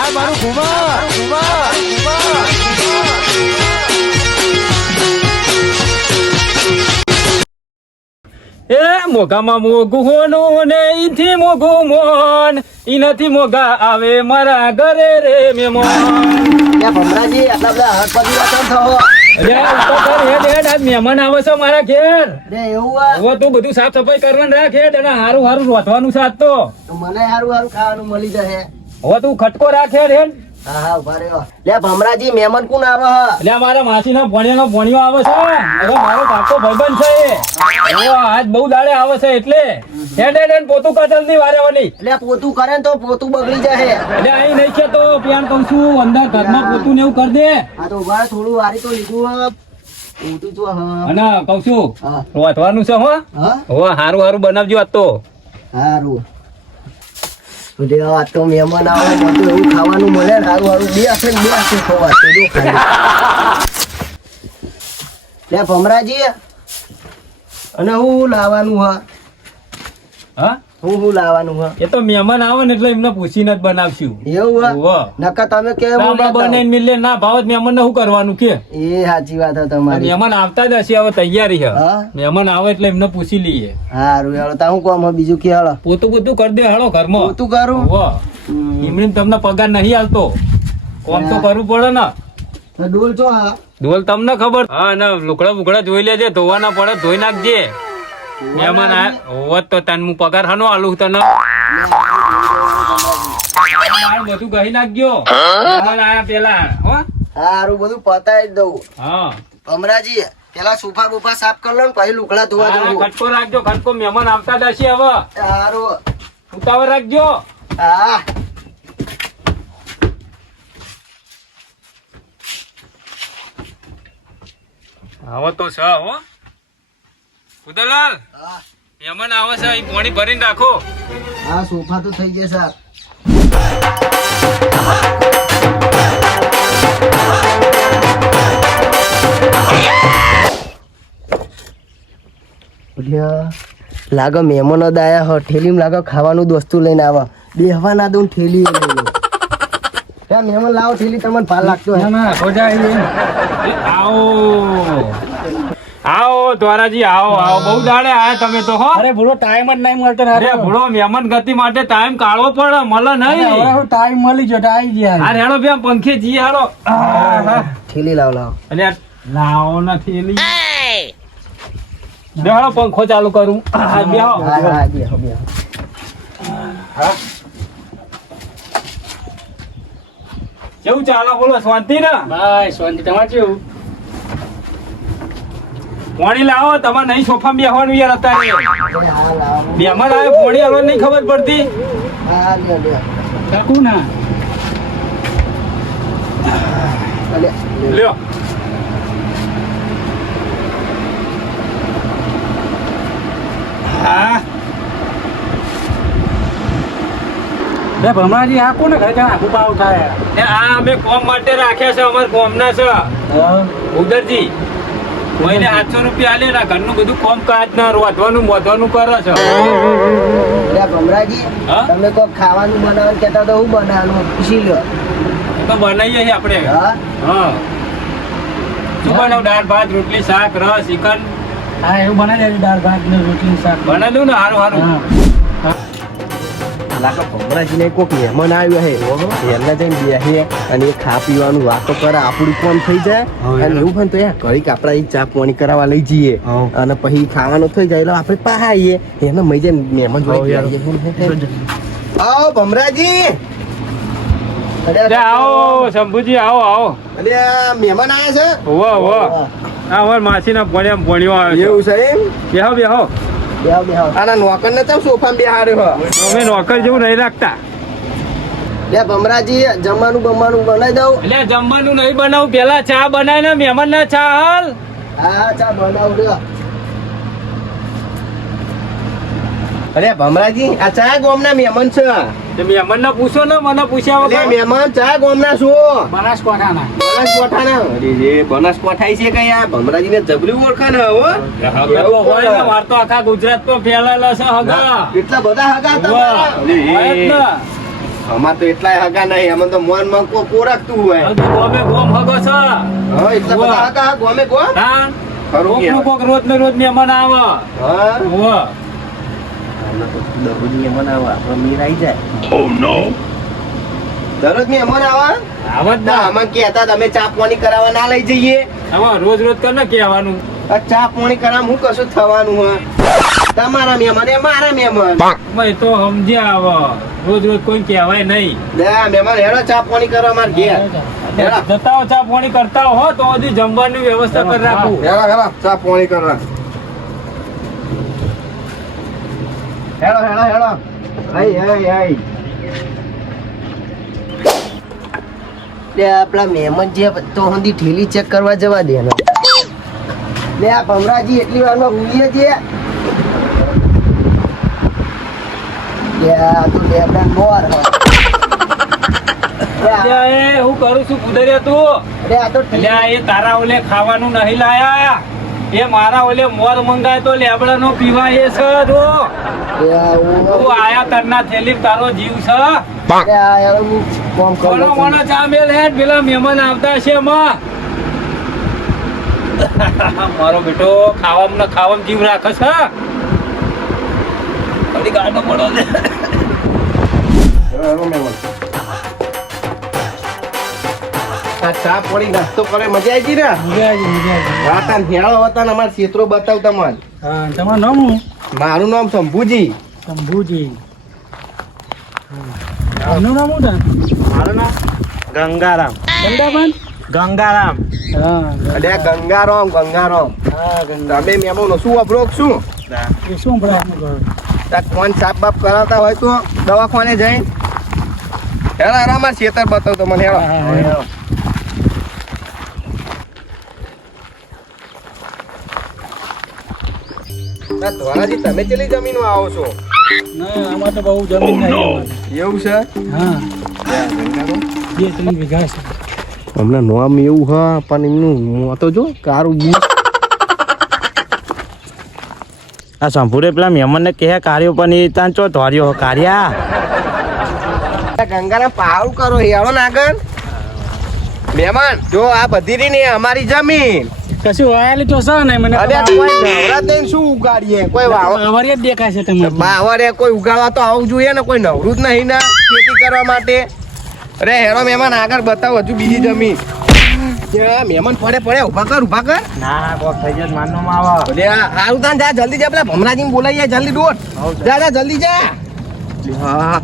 આ મારું ઘુમા ઘુમા ઘુમા એ મોગામાં મોગું હોનું ને ઈથી મોગું મોન ઈનાથી મોગા આવે મારા ઘરે રે મેમોન ભમરાજી આટલા બધા હટ પગી વાતો થવો મહેમાન આવે છે મારા ઘેર રે એવું હવે તું બધું સાફ સફાઈ કરવાનું રાખે અને હારું હારું રોધવાનું સાથ તો મને હારું હારું ખાવાનું મળી જશે હવે તું ખટકો રાખે રે હા હા ઉભા રહ્યો લે ભમરાજી મહેમાન કોણ આવે એટલે મારા માસીનો ભણિયો આવે છે હવે મારો કાકો ભાઈબંધ છે હવે આજ બહુ દાડે આવે છે એટલે હેડ પોતું કાઢલ ની વારેવાની એટલે પોતું કરે ને તો પોતું બગડી જશે એટલે અહીં નહીં છે તો પ્યાન કહું છું અંદર ઘરમાં પોતું ને એવું કરી દે હા તો ઉભા થોડું વારી તો લીધું પોતું તો અને કહું છું હા રોધવાનું છે હો હા હવે હારું હારું બનાવજો આજ તો હારું આ તો મહેમાન આવે બધું એવું ખાવાનું મળે ને સારું સારું બે હાથે ખવા તો જો લે ભમરાજી અને હું લાવવાનું હા હું લાવવાનું એ તો મહેમાન આવે ને એટલે એમને પૂછીને જ બનાવશું એવું હોવે. નકર તમે કે બનાવીને મિલે ના ભાવ મહેમાન ને શું કરવાનું કે એ સાચી વાત છે તમારી મહેમાન આવતા જ હશે હવે તૈયારી છે હા મહેમાન આવે એટલે એમને પૂછી લઈએ હારું હેળો તા હું કહું બીજું કે હેળો પોતું બધું કરી દે હાલો ઘરમાં પોતું કરું એમને તમને પગાર નહીં આવતો કોમ તો કરવું પડે ને તો ડોલ છો હા ડોલ તમને ખબર હા ને લુકડા બુકડા ધોઈ લેજે ધોવાના પડે ધોઈ નાખજે મહેમાન હોત તો તને હું પગાર હાનો આલું તને બધું કહી નાખજો મહેમાન આયા પેલા હો હારું બધું પતાવી જ દઉં હા ભમરાજી પેલા સોફા બોફા સાફ કરી લો ને પછી લુકડા ધોવા દઉં ખટકો રાખજો ખટકો મહેમાન આવતા જ હશે હવે હારું ઉતાવળ રાખજો હા હવે તો છે હો ઉદલાલ હા મહેમાન આવે છે અહીં પાણી ભરીને રાખો હા સોફા તો થઈ જશે લાગે મહેમાનો દાયા હો ઠેલી લાગે ખાવાનું દોસ્તું લઈને આવા બેહવા ના દઉં ઠેલી ત્યાં મહેમાન લાવો ઠેલી તમને ભાર લાગતો હે આવો આવો દ્વારાજી આવો આવો બહુ દાડે આયા તમે તો હો અરે ભૂલો ટાઈમ જ નહીં મળતો ને અરે ભૂડો મહેમાન ગતિ માટે ટાઈમ કાઢવો પડે મળે નહીં ટાઈમ મળી જતો આવી ગયા અરે હેડો બે પંખે જઈએ હેડો ઠેલી લાવો લાવો અને લાવો નથી બેહાડો પંખો ચાલુ કરું બેહો હા બેહો બેહો કેવું ચાલો બોલો શાંતિ ને ભાઈ શાંતિ તમારે કેવું પાણી લાવો તમારે નહીં સોફા બેહવાનું યાર અત્યારે હા લાવો મહેમાન આવે પાણી આવવાની નહીં ખબર પડતી હા લે લે કાકુ ના લે લ્યો હા બે ભમરાજી આપો ને ઘરે આખું પાવ થાય ને આ અમે કોમ માટે રાખ્યા છે અમારા કોમના છે ઉદરજી કોઈને 700 રૂપિયા આલે ને ઘરનું બધું કોમ કાજ ના રોધવાનું મોધવાનું કરે છે લે ભમરાજી હા? તમે કોઈ ખાવાનું બનાવવાનું કહેતા તો હું બનાવવાનું પૂછી લો તો બનાવીએ છીએ આપણે હા હા શું બનાવ દાળ ભાત રોટલી શાક રસ ચિકન હા એવું બનાવી દેજો દાળ ભાત ને રોટલી શાક બનાવી દઉં ને સારું સારું લાગે ભમરાજીને કોઈક મહેમાન આવ્યો હે એમને જઈને બેસીએ અને એ ખા પીવાનું વાતો કરે આપણું કામ થઈ જાય અને એવું હોય ને તો યાર ઘડીક આપડા અહીં ચા પાણી કરાવવા લઈ જઈએ અને પછી ખાવાનું થઈ જાય એટલે આપણે પહાઈએ એને મઈ જાય મહેમાન જોડે આવો ભમરાજી અરે આવો શંભુજી આવો આવો અરે આ મહેમાન આવ્યા છે હોવો હોવો આ અમારા માસીના ભણ્યો આવે એવું છે એમ બેહો બેહો બેહો બેહો આના નોકર ને તમે સોફા બેહાડ્યો અમે નોકર જેવું નહીં રાખતા લે ભમરાજી જમવાનું બમવાનું બનાવી દઉં એટલે જમવાનું નહીં બનાવું પેલા ચા બનાય ને મહેમાન ના ચા હાલ હા ચા બનાવું લ્યો અરે ભમરાજી આ ચા ગોમના મહેમાન છે મહેમાન ને પૂછો ને મને પૂછ્યા અરે વગર મહેમાન ચા ગોમના છો બનાસકાંઠાના બનાસકાંઠાના અરે રે બનાસકાંઠા છે કઈ આ ભમરાજી ને જબરી ઓળખાણ હો હગા હોય ને માર તો આખા ગુજરાત માં ફેલાયેલા છે હગા કેટલા બધા હગા તમારા હોય જ ને. અમાર તો એટલાય હગા નહીં, અમે તો મોન માં કોરાકતું હોય. હવે તો ગોમે ગોમ હગો છે. હા, એટલા બધા હગા ગોમે ગો. હા. ખરું કે? કોકનું કોક રોજ ને રોજ મહેમાન આવે. હા. હોવે. અમે તો દરરોજ મહેમાન આવે, આપણો મીર આવી જાય. દરરોજ મહેમાન આવે? આવે જ ના, ના. અમે કહેતા તમે ચા પાણી કરાવવા ના લઈ જઈએ. આમાં રોજ રોજ કને કહેવાનું. આ ચા પાણી કરાવ હું કશું થવાનું હે? તમારા મહેમાન એ મારા મહેમાન. ભાઈ તો સમજ્યા આવે. રોજ રોજ કોઈ કહેવાય નહીં. ના, મહેમાન હેડો ચા પાણી કરવા માર ઘેર. હેડો. જતા હો ચા પાણી કરતા હો તો હજી જમવાની વ્યવસ્થા કરી રાખું. હેડો ચા પાણી કરવા. હેડો હઈ આપણા મહેમાન જે તો હંધી ઠેલી ચેક કરવા જવા દે ને. લે આ ભમરાજી એટલી વારમાં ઉઈએ છે. લે આ તો લેબડા મોર હે. અલ્યા એ હું કરું છું કુદરિયા તું? લે આ તો અલ્યા એ તારા ઓલે ખાવાનું નહીં લાયા. એ મારા ઓલે મોર મંગાય તો લેબડાનો પીવા એ છે તો. તું આયા તરના થેલી તારો જીવ છે. કોનો કોનો ચા મેલ હેડ પેલા મહેમાન આવતા છે એમાં. મારો બેટો ખાવામાં જીવ રાખે છે. થોડી ગાડો પડો છે. આ ચા પાણી નાસ્તો કરે મજા આવી ગઈ ને. રાતા હેળો હતા ને અમારા ક્ષેત્રો બતાવ તમારે. હા, તમારું નામ શું? મારું નામ શંભુજી. શંભુજી. એમનું નામ શું છે? મારું નામ ગંગારામ. ગંગાભાન? ગંગારામ. હા. અરે ગંગારામ. હા, ગંગા. તમે મેમોનો શું અપરોગ શું? એ શું ભરાય? કોણ સાપ બાપ કરાવતા હોય તો દવાખાને જઈ હેડા અમારા ખેતર બતાવ તો મને હેડો. ના ધોરાજી તમે ચેલી જમીનો આવો છો? ના, આમાં તો બહુ જમીન નહીં. એવું છે? હા, 2-3 વીઘા છે. હમણાં નોમ એવું હ પણ એમનું મોં તો જો કારું બૂટ. આ સંભુરે પેલા મહેમાનને કહે કાર્યો પણ એ તાન ચો ધોર્યો કાર્યા ગંગાના પાવડું કરો હેડો ને આગળ. મહેમાન જો આ બધી રહી ને અમારી જમીન. કશું વાયેલી તો છે ને મને અરે કોઈ નવરાત નહીં શું ઉગાડીએ કોઈ અવારી જ દેખાય છે તમને. બાવરે કોઈ ઉગાડવા તો આવું જોઈએ ને, કોઈ નવરું જ નહીં ને ખેતી કરવા માટે. અરે હેરો મહેમાન આગળ બતાવો હજુ બીજી જમીન. મહેમાન પડે ઉભા કર. ના કોક થઈ જાય માનવામાં આવે અરે હારું તાન જા જલ્દી જા, પેલા ભમરાજીને બોલાઈએ જલ્દી દોડ. જા જલ્દી જા. હા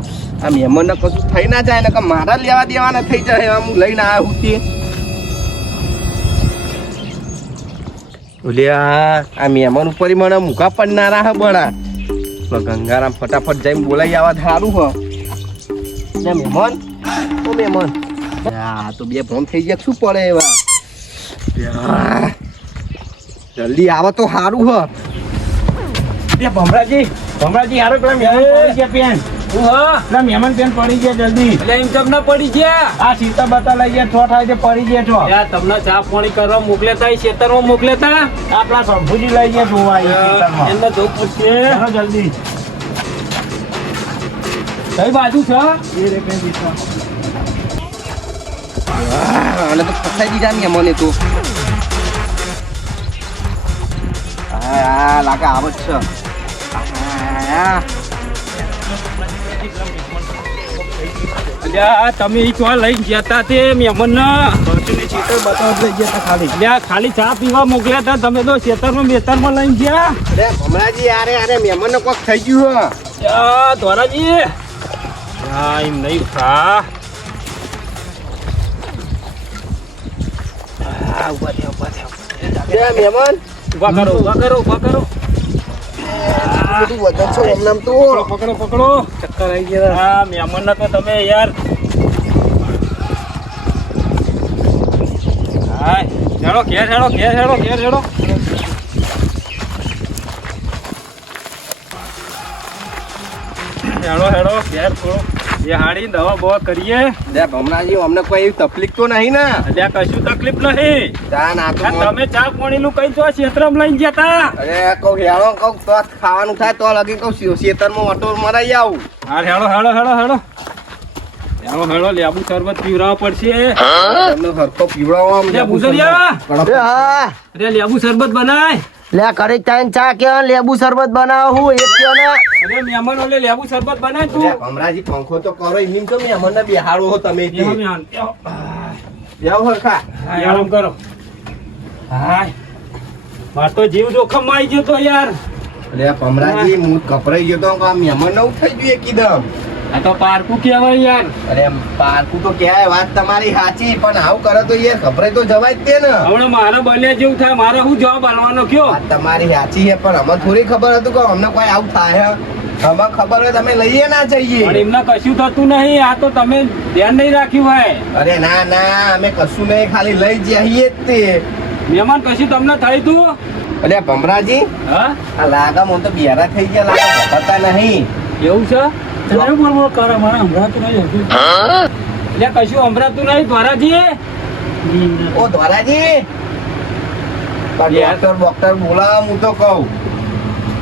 આ મહેમાન ને કશું થઈ ના જાય ને કે મારા લેવા દેવાના થઈ જાય. હું લઈને આવ્યો હું તે આ મહેમાન ઉપર મને મુકા પડનારા હે બળા. ગંગારામ ફટાફટ જઈને બોલાઈ આવા સારું હ. મહેમાન ઓ મહેમાન આ તો બે ભોમ થઈ ગયા શું પડે એવા. જલ્દી આવો તો સારું હ. ભમરાજી હારો પેલા મહેમાન પડી ગયા પેન. પેલા મહેમાન પેન પડી ગયા જલ્દી. એટલે એમ તમને પડી ગયા. આ સીતા બતા લઈ ગયા ઠો થાય છે પડી ગયા ઠો. યાર તમને ચા પાણી કરવા મોકલેતા ખેતરમાં મોકલેતા. આપણા શંભુજી લઈ ગયા જોવા એમને જોવું પડશે. જલ્દી. કઈ બાજુ છે? અને તો ફસાઈ દીધા ને મને તો. હા લાગે આવ જ છે. અલ્યા તમે ઈ ક્યાં લઈ ગયા તા તે મહેમાનના? અલ્યા ખાલી ચા પીવા મોકલ્યા તા તમે તો ખેતરમાં બેતરમાં લઈને ગયા. અરે ભમરાજી અરે મહેમાન ને કોક થઈ ગયું હ. ધોરાજી એમ નહીં ખા. મહેમાન ઉભા કરો. બધું વજન છે એમનામ તો. પકડો. ચક્કર આવી ગયા. હા મહેમાન તો તમે યાર. હા હેડો ઘેર હેડો. હેડો ઘેર થોડો એ હાડી દવા બવા કરીએ. ભમરાજી અમને કોઈ એવી તકલીફ તો નહીં ને? અલ્યા કશું તકલીફ નહીં. ચા ના તો તમે ચા પાણી નું કઈ તો ક્ષેત્રમાં લઈને ગયા તા. અરે કહું હેળો કહું તો ખાવાનું થાય તો લગી કહું ખેતરમાં ઓટો મરાઈ આવું. હા હેડો. હવે હેડો લેબુ શરબત પીવડાવવા પડશે તમને હરખો પીવડાવો આમ લે ભૂસરિયા કડક. હા અરે લેબુ શરબત બનાય લે કરી તાન ચા કે લેબુ શરબત બનાવ હું એક કે ને અરે મહેમાન ઓલે લેબુ શરબત બનાય તું અલ્યા, ભમરાજી પંખો તો કરો એમ તો મહેમાનને બેહાડો હો તમે તે. બેહો મહેમાન, બેહો. જાઓ હરખા. હા, આરામ કરો હાય માર તો જીવ જોખમમાં આવી ગયો તો યાર અલ્યા, ભમરાજી હું કપરાઈ ગયો તો કે આ મહેમાન નવું થઈ ગયું એકદમ. આ તો પારકું કહેવાય યાર અરે પારકું તો કહેવાય, વાત તમારી સાચી, પણ આવું કરે તો યાર ગભરાઈ તો જવાય જ તે ને. હમણાં મારે બને જેવું થાય મારે શું જવાબ આલવાનો કયો વાત તમારી સાચી છે, પણ અમને થોડી ખબર હતું કે અમને કોઈ આવું થાય. અમને ખબર હોય તમે લઈએ ના પણ જઈએ. એમને કશું થતું નહીં આ તો તમે ધ્યાન નહીં રાખ્યું હોય અરે ના ના, અમે કશું નહીં, ખાલી લઈ જઈએ જ તે. મહેમાન કશું તમને થયું તું અલ્યા ભમરાજી, હા આ લાગા મને તો બિયારા થઈ ગયા, લાગા ખબરતા નહીં. એવું છે એટલે કશું સંભળાતું નહીં દ્વારાજી ઓ ધોરાજી, ડોક્ટર બોક્ટર બોલાવો, હું તો કહું.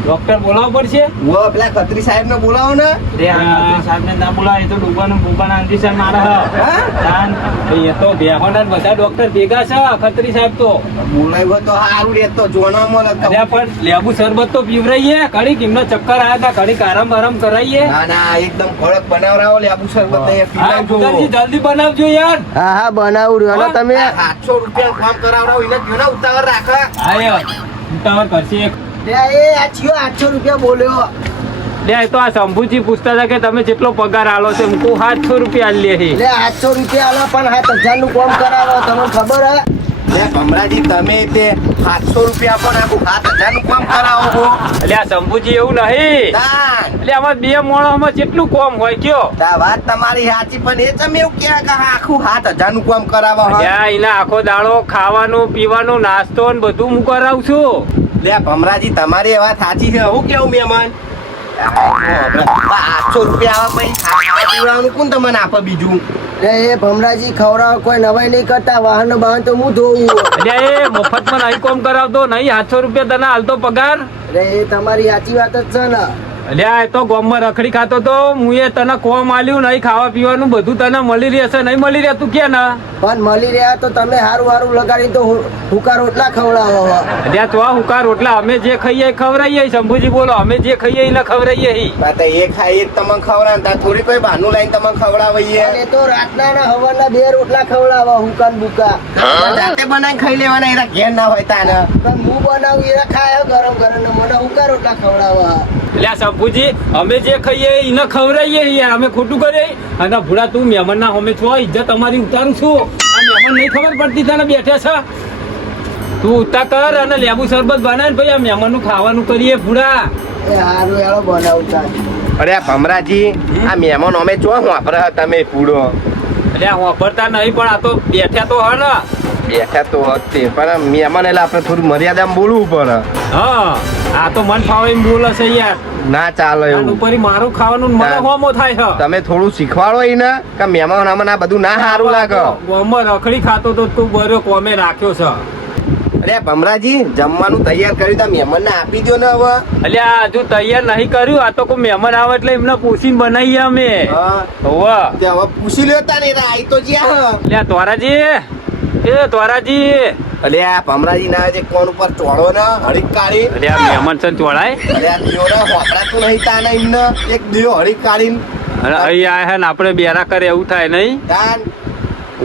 ડોક્ટર બોલાવવું પડશે ઓ પેલા ખત્રી સાહેબ ને બોલાવો ને. હા? એ તો બેહોના બધા ડોક્ટર ભેગા છે ખત્રી સાહેબ તો બોલાવ્યો તો સારું રે, તો જોવા મળે તો. અરે પણ લેબુ શરબત તો પીવરાઈએ ઘડીક એમને ચક્કર આયા હતા ઘડીક આરામ આરામ કરાઈએ ના ના, એકદમ કડક બનાવરાવો લેબુ શરબત ને હા પીવડાવજો. ભૂતાજી જલ્દી બનાવજો યાર હા હા બનાવું રહ્યો ને તમે 800 રૂપિયા કામ કરાવરાવો, એને કયો ને ઉતાવળ રાખે. આયો ઉતાવળ કરશે એક લે એ આ છીઓ 800 રૂપિયા બોલ્યો લે તો આ શંભુજી પૂછતા હતા કે તમે જેટલો પગાર આલો છે હું 700 રૂપિયા આલી લે લે 800 રૂપિયા આલો પણ 7000 નું કામ કરાવો તમને ખબર હે લે ભમરાજી, તમે તે 700 રૂપિયા પણ આખું 7000 નું કામ કરાવો છો. એટલે આ શંભુજી એવું નહીં તાન. એટલે આમાં બે મોણામાં કેટલું કોમ હોય કયો તા વાત તમારી સાચી, પણ એ તમે એવું કહે કે આખું 7000 નું કામ કરાવો હો. ત્યાં એના આખો દાડો ખાવાનું પીવાનું નાસ્તો ને બધું હું કરાવું છું લે ભમરાજી, તમારી વાત સાચી છે. હું કેવું મહેમાન, 800 રૂપિયા આવે પછી ખાવા પીવાનું કોણ તમને આપે બીજું? લે એ ભમરાજી ખવડાવો કોઈ નવાઈ નહીં કરતા વાહન બાહન તો હું ધોવું એટલે એ મફતમાં નહીં કોમ કરાવતો નહીં 700 રૂપિયા તને હાલતો પગાર લે એ તમારી સાચી વાત જ છે ને એટલે આ તો ગામમાં રખડી ખાતો તો હું એ તને કોમ આલ્યું નહીં ખાવા પીવાનું બધું તને મળી રહેશે નહીં મળી રહેતું કે ને પણ મળી રહ્યા તો તમે હારું હારું લગાડી તો હુકા રોટલા ખવડાવો એટલે તો આ હુકા રોટલા અમે જે ખાઈએ એ ખવડાવીએ શંભુજી બોલો અમે જે ખાઈએ એને ખવડાવીએ ઈ. આ તો એ ખાઈ એ જ તમને ખવડાવે, તાર થોડી કોઈ બહાનું લાઈને તમને ખવડાવીએ. અને તો રાતના ને હવારના 2 રોટલા ખવડાવો હુકાન બુકા જાતે બનાવીને ખાઈ લેવાના, એના ઘેર ના હોય તાને. પણ હું બનાવું એ ખાય ગરમ ગરમ ને મને હુકા રોટલા ખવડાવવા એટલે આ શંભુજી અમે જે ખાઈએ એને ખવડાવીએ યાર અમે ખોટું કરીએ અને ભૂડા તું મહેમાન ના અમે છો ઇજ્જત અમારી ઉતારું છું આ મહેમાન નહીં ખબર પડતી તને બેઠે છે તું ઉતા કર અને લેબુ શરબત બનાય ને ભાઈ આ મહેમાનનું ખાવાનું કરીએ ભૂડા એ હારું એળો બનાવતા અરે આ ભમરાજી, આ મહેમાન અમે ચો વાપરે તમે પૂડો એટલે આ વાપરતા નહીં પણ આ તો બેઠ્યા તો હ ને બેઠા તો હતે, પણ મહેમાન એટલે આપણે થોડું મર્યાદામાં બોલવું પડે. હા આ તો મન ફાવે એમ બોલે છે યાર ના ચાલે આનું એવું. પરી મારું ખાવાનું ને મને હોમો થાય છે તમે થોડું શીખવાડો એને કે મહેમાન આમાં આ બધું ના સારું લાગે. ગામમાં રખડી ખાતો તો તું બરો કોમે રાખ્યો છે અરે ભમરાજી, જમવાનું તૈયાર કર્યું તા મહેમાન ને આપી દો ને હવે. એટલે આ હજુ તૈયાર નહીં કર્યું આ તો કોઈ મહેમાન આવે એટલે એમને પૂછીને બનાવીએ અમે હા, હોવા તે હવે પૂછી લ્યો તા ને, આઈ તો જ્યાં. એટલે આ તોરાજી એ તોરાજી અરે આ ભમરાજી ના જે કોણ ઉપર ચોળો ને હળીક કાઢી. એટલે આ મહેમાન છે ને ચોળાય અરે આ દિયોને હોપડાતું નહીં તાને એમને એક દિયો હળીક કાઢીને અને અહીં આયા હે ને આપણે બેરા કરે એવું થાય નહીં તાન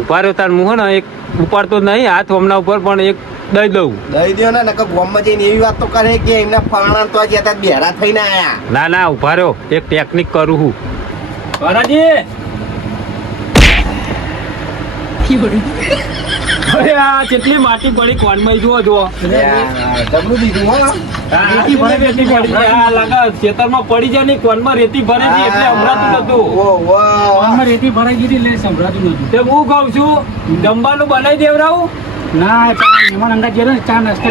ઉભા રહ્યો તાર મું હે ને એક ઉપાડતો નહીં હાથ હમણાં ઉપર પણ એક દઈ દઉં દઈ દો ને નકર ગામમાં જઈને એવી વાત તો કરે કે એમના ફલાણા તો આજે હતા બેરા થઈને આયા. ના ના ઉભા રહ્યો એક ટેકનિક કરું હું તોરાજી અરે આ કેટલી માટી પડી કોનમાં જુઓ જુઓ જબરું દીધું હો. રેતી પડી છે. આ લાગે ખેતરમાં પડી જાય ને કોનમાં રેતી ભરે છે એટલે હમણાં નતું ઓ, ઓ. રેતી ભરાઈ ગઈ એટલે સંભળાતું નતું તે હું કહું છું જમવાનું બનાવી દેવરાવું ના મહેમાન અંગા જે ચા નાસ્તા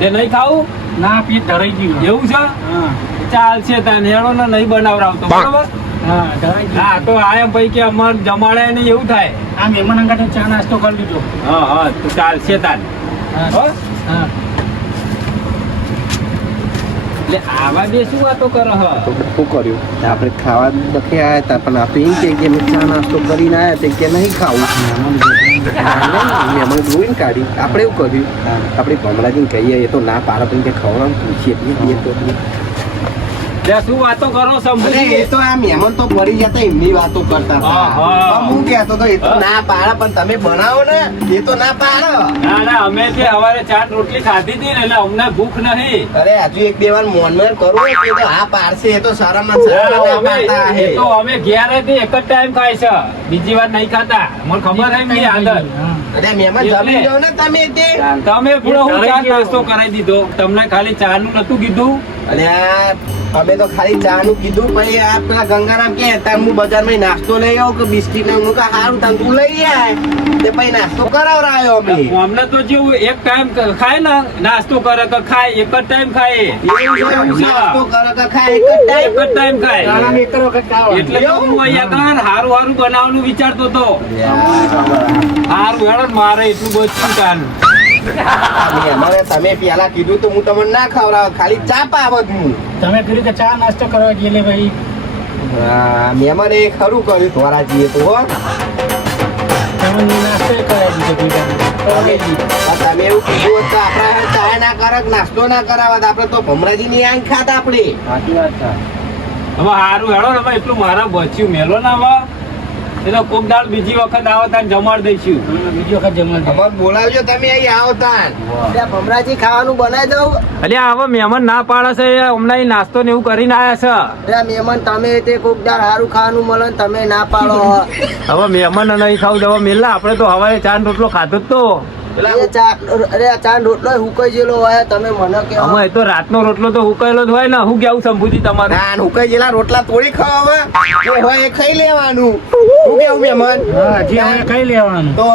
તે નહીં ખાવું ના પેટ ધરાઈ ગયું એવું છે હા ચાલશે તાન હેડો ને નહીં બનાવરાવતો બરાબર હા ધરાઈ હા તો આયા ભાઈ કે અમાર જમાડે ને એવું થાય આ મહેમાન અંગા ચા નાસ્તો કરી લીધો હા હા તો ચાલશે તાન હો? હા એટલે આવા બે શું વાતો કરો હ તો શું કર્યું આપણે ખાવા દખે આવ્યા હતા પણ આપણે એમ કે અમે ચા નાસ્તો કરીને આવ્યા તે કે નહીં ખાવું મહેમાન જોઈને કાઢી આપણે એવું કર્યું આપણે ભમરાજીને કહીએ એ તો ના પાડે પણ કે ખવડાવું પૂછીએ તો ત્યાં શું વાતો કરો અરે શંભુજી એ તો આ મહેમાન તો પડી ગયા એમની વાતો કરતા હતા આહા. પણ હું કહેતો તો એ તો ના પાડે પણ તમે બનાવો ને એ તો ના પાડે ના અમે જે સવારે ચાર રોટલી ખાધી હતી ને એટલે અમને ભૂખ નહીં અરે હજુ એક બે વાર મોનમેર કરો કે તો આ પાડશે એ તો સારામાં સારા ના પાડતા એ હે. તો અમે ઘેર હતી એક જ ટાઈમ ખાય છે બીજી વાર નહીં ખાતા મને ખબર હે એમની આદત અરે મહેમાન જમી જાઓ ને તમે તે તમે પૂરો હું ચા નાસ્તો કરાવી દીધો તમને ખાલી ચા નું નતું કીધું અને આ અમે તો ખાલી ચા નું કીધું પછી આ પેલા ગંગારામ કે તાર હું બજારમાં નાસ્તો લઈ આવું કે બિસ્કિટ ને હું સારું તાર તું લઈ આય તે પછી નાસ્તો કરાવરાયો અમે અમને તો જેવું એક ટાઈમ ખાય ને નાસ્તો કરે કે ખાય એક જ ટાઈમ ખાય એવું છે, નાસ્તો કરે કે ખાય એક જ એક ટાઈમ જ ટાઈમ ખાય એટલે તો હું અહીંયા કર હારું હારું બનાવવાનું વિચારતો તો હારું હેડો ને મારે એટલું બચ્યું કાન અમારે તમે પેલા કીધું તો હું તમને ના ખવડાવ ખાલી ચા પાવત હું તમે કીધું કે ચા નાસ્તો કરવા ગયેલે ભાઈ મહેમાન એ ખરું કર્યું ધોરાજીએ તો હો તમે નાસ્તો કરાવી દીધો તમે એવું કીધું હોત તો આપણે ચા ના કરક નાસ્તો ના કરાવત આપણે તો ભમરાજી ની આંખ ખાતા આપણે સાચી વાત છે હવે હારું હેડો ને હવે એટલું મારા બચ્યું મેલો ને હવે એ તો કોક દાળ બીજી વખત આવે તાર જમાડ દઈશું બીજી વખત જમવા અમાર બોલાવજો તમે અહીં આવો તાન ભમરાજી ખાવાનું બનાવી દઉં અલ્યા હવે મહેમાન ના પાડે છે હમણાં નાસ્તો ને એવું કરીને આયા છે મહેમાન તમે તે કોક દાળ સારું ખાવાનું મળે ને તમે ના પાડો હવે મહેમાન નહીં ખાવું હવે મેલા આપણે તો હવારે ચાર રોટલો ખાધો જ તો ચા રોટલો હુકાઈ ગયેલો હોય તમે મને અમે તો રાતનો રોટલો તો હુકાયેલો જ હોય ને હું કેવું શંભુજી તમારે હુકાઈ ગયેલા રોટલા તોડી ખાવા હોય એ ખાઈ લેવાનું શું કેવું મહેમાન હજી હવે કઈ લેવાનું તો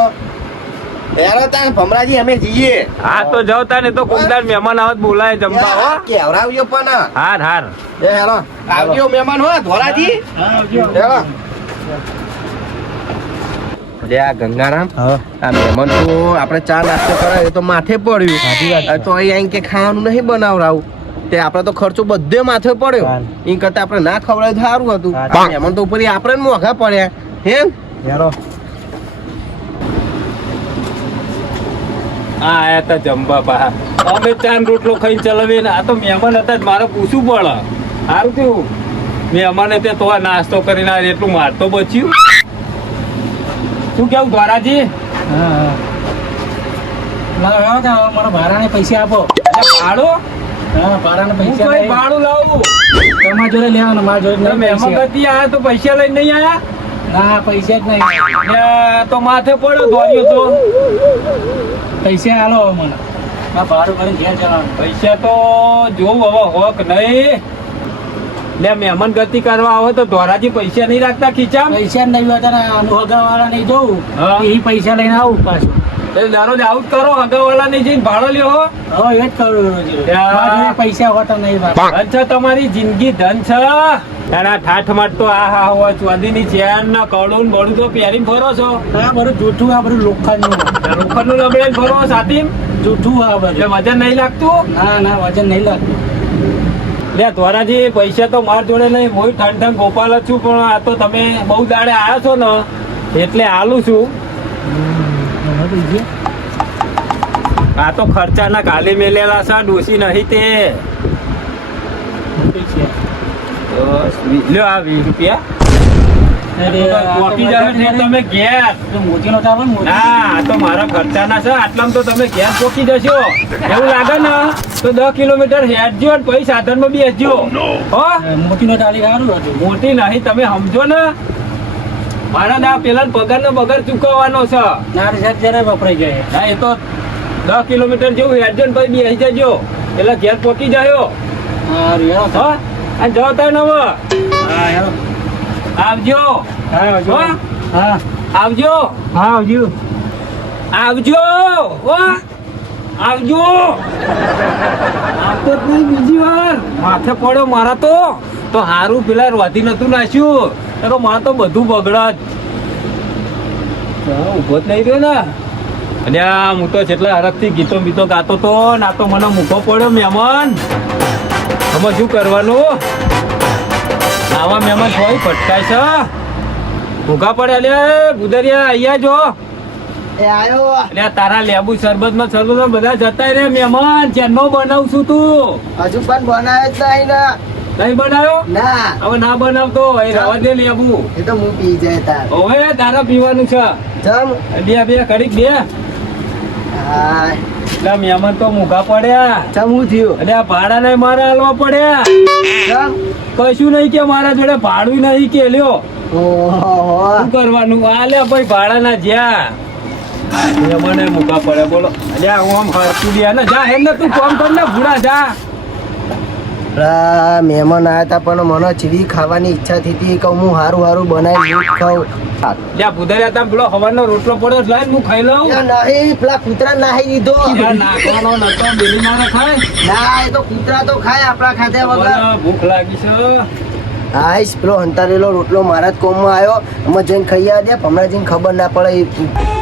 હેરો તાન ભમરાજી અમે જઈએ હા તો જાવ તાને તો કોકદાર મહેમાન આવત બોલાય જમવા હો કેવરાવજો પણ હાર હાર એ હેરો આવજો મહેમાન હો ધોરાજી હેરો આ ગંગારામ આ મહેમાન તો આપણે ચા નાસ્તો કરાવે તો માથે પડ્યું તો અહીં કે ખાવાનું નહીં બનાવરાવું તે આપણે તો ખર્ચો બધે માથે પડ્યો એ કરતા આપણે ના ખવડાવે તો સારું હતું મહેમાન તો ઉપર આપણે જ મોંઘા પડ્યા હે હા આયા તા જમવા બહાર અમે ચાર રોટલો ખાઈને ચલાવીએ ને આ તો મહેમાન હતા જ મારે પૂછવું પડે સારું કેવું મહેમાને તે તો આ નાસ્તો કરીને આ એટલું માર તો બચ્યું શું કેવું દ્વારાજી મારા ભાડાને પૈસા આપો ભાડું હા ભાડાના હું પૈસા કઈ લઈ- ભાડું લાવું તમારા જોડે લેવાનું મારા જોડે નહીં મહેમાન પૈસા. ગતિ આયા તો પૈસા લઈને નહીં આયા ના પૈસા જ નહીં ને તો માથે પડ્યો દોર્યો તો પૈસા આલો હવે મને આ ભાડું કરીને ઘેર જવાનું પૈસા તો જોવું હવે હોક નહીં લે મહેમાન ગતિ કરવા આવો તો ધોરાજી પૈસા નહીં રાખતા ખીચા પૈસા જ નહીં હોતા ને અગાવાળા નહીં જવું હા. એ પૈસા લઈને આવું પાછું દરરોજ આઉટ કરો અગાવાલા નહીં જઈને ભાડો લ્યો હવે એ જ કરું રોજ. યા. મારા જોડે પૈસા હોતા નહીં બાપા. ધન છે તમારી જિંદગી ધન છે તારા ઠાઠ માટ તો આ હા હોય ચોદીની ચેન ના કડું ને બળું તો પહેરીને ફરો છો આ બધું જૂઠું આ બધું લોખંડનું લોખંડનું લબડે ફરો સાથી જૂઠું આ બધું એટલે વજન નહીં લાગતું ના ના વજન નહીં લાગતું લે ધોરાજી પૈસા તો માર જોડે નહીં હું ઠંડ ઠંડ ગોપાલ જ છું પણ આ તો તમે બહુ દાડે આવ્યા છો ને એટલે આલું છું આ તો ખર્ચાના કાલે મેલેલા છે ડોસી નહીં તે લ્યો આ 20 રૂપિયા પહોંચી જાવ એટલે તમે ઘેર મોતીનો તો આવે ને મોતી. ના આ તો મારા ખર્ચાના છે આટલામાં તો તમે ઘેર પહોંચી જશો એવું લાગે ને તો 10 કિલોમીટર હેડજો ને પછી સાધનમાં બેસજો હો મોતીનો તાળી સારું હતું મોટી નહીં તમે સમજો ને મારા ના પેલા પગાર નો બગાર ચૂકવવાનો છે નારી સાહેબ જયારે વપરાઈ જાય હા એ તો 10 કિલોમીટર જેવું હેડજો ને પછી બેસી જજો એટલે ઘેર પહોંચી જાયો સારું હેરો હા અને જાઓ તાર ને હવે હા હેરો આવજો હા આવજો હો? હા આવજો હા આવજો આવજો હો આવજો આવતો જ નહીં બીજી વાર માથે પડ્યો મારા તો હારું પેલા રોધી નતું નાખ્યું તો મારા તો બધું બગડત ઉભો જ નહીં રહ્યો ને અલ્યા હું તો જેટલા હરખથી ગીતો બીતો ગાતો તો ના તો મને મૂકો પડ્યો મહેમાન. આમાં શું કરવાનું? આવા મહેમાન થોડી ફટકાય છે. ભૂખા પડે અલ્યા ગુદરિયા અહીંયા જો. એ આયો અલ્યા તારા લેબુ શરબતમાં બધા જતા રે મહેમાન. ચેનનો બનાવું છું તું? હજુ પણ બનાવે જ નહીં ને. નહીં બનાવ્યો? ના હવે ના બનાવતો એ રવા દે લેબુ. એ તો હું પી જાય તાર. હવે તારા પીવાનું છે. જમ બે ઘડીક બે. હાય એટલે મહેમાન તો મૂઘા પડ્યા. જમ હું થયું અને આ ભાડા નહીં મારે હાલવા પડ્યા. જમ કશું નહીં કે મારા જોડે ભાડું નહીં કે લ્યો. ઓહો શું કરવાનું? આલે ભાઈ ભાડા ના જ્યાં મને મૂકા પડે બોલો. અલ્યા હું આમ હરતું દે ને જા એમ ને તું કોમ કર ને ભૂડા જા. મહેમાન આવ્યા હતા પણ મને ચીવી ખાવાની ઈચ્છા થતી કે હું હારું હારું બનાવી હું ખાઉં. લ્યા ભૂદરિયા તમે પેલો હવાનો રોટલો પડ્યો છે, લાય હું ખાઈ લઉં. નહીં પેલા કૂતરા નાહી દીધો. લ્યા નાખવાનો નતો બેલી મારે ખાય. ના એ તો કૂતરા તો ખાય આપણા ખાધા વગર. મને ભૂખ લાગી છે. હાઈશ પેલો હંતારેલો રોટલો મારા જ કોમમાં આવ્યો. અમે જઈને ખાઈ આવ્યા દે હમણાં જઈને ખબર ના પડે.